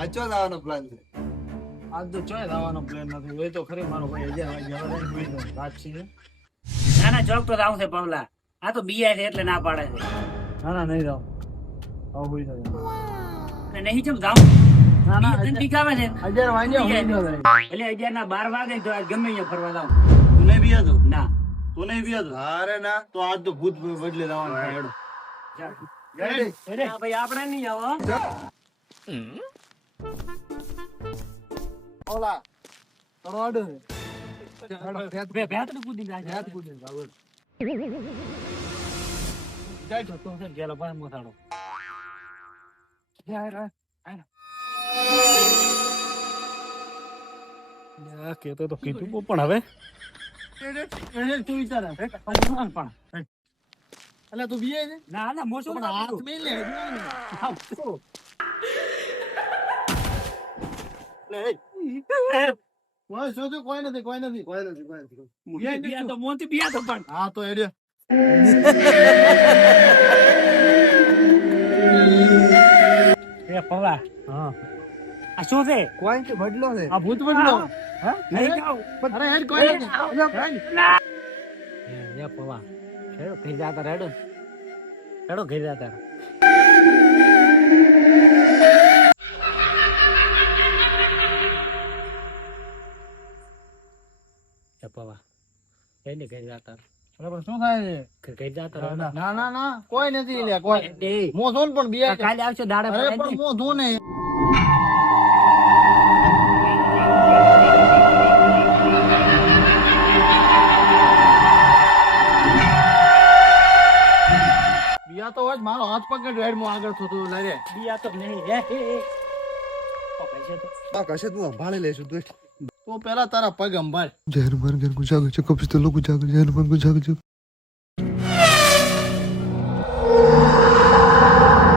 આ ચો જવાનો પ્લાન છે? આજ તો ચોય આવવાનો પ્લાન નથી હોય તો ખરી મારો ભાઈ 11 વાગે હવે રાત છે. ના ના ચોક તો જાવું છે પવલા. આ તો બીયા છે એટલે ના પાડે છે. ના ના નહીં જાવ આવ હોય તો અને નહીં ચમ જાવું. ના ના ટીકાવે છે 11 વાગે હોય તો એટલે 11 ના 12 વાગે તો આજ ગમે અહીંયા ફરવા જાવ. તું નહીં બી હતો? ના તું નહીં બી હતો? અરે ના, તો આજ તો ભૂત બદલે જવાનું છે. હેડો. હા ભાઈ આપણે નહીં આવો. ઓલા તરવાડો બે ભેટ કૂદી જાય. હાથ કૂદે જાવ જાય તો છે ગેલો ભાઈ મોથાડો. કેતો તો કીધું પણ હવે તું વિચાર પણ એટલે તું બીએ છે ના ના મોસો પણ હાથ મેં લે કોઈ શોધ્યું કોઈ નથી બિયા તો મોતી બિયા તો પણ હા તો એડ્યો એ પવા હા આ શું છે? કોઈ કે બદલો છે આ ભૂત બદલો હા નહીં જાવ. અરે હેડ કોઈ નથી એ પવા હેડો ઘરે જાતા હેડો ઘરે જાતા. એ પવા એને ઘરે જાતા. અરે પણ શું થાય છે ઘરે જાતા ના ના ના કોઈ નથી લે કોઈ મો જોન પણ બીયા કાલે આવશો દાડા અરે પણ મો જો ને બીયા તો હોય મારો હાથ પકડ રેડ મો આગળ થતો લાગે બિયા તો નહીં હે પૈસા તો આ કશે તું સંભાળી લેશું તું. તો પેલા તારા પગ અંભાળ જય હનુમાન જ્ઞાન को जागो कपिस्थ लोग जागो जय हनुमान को जागो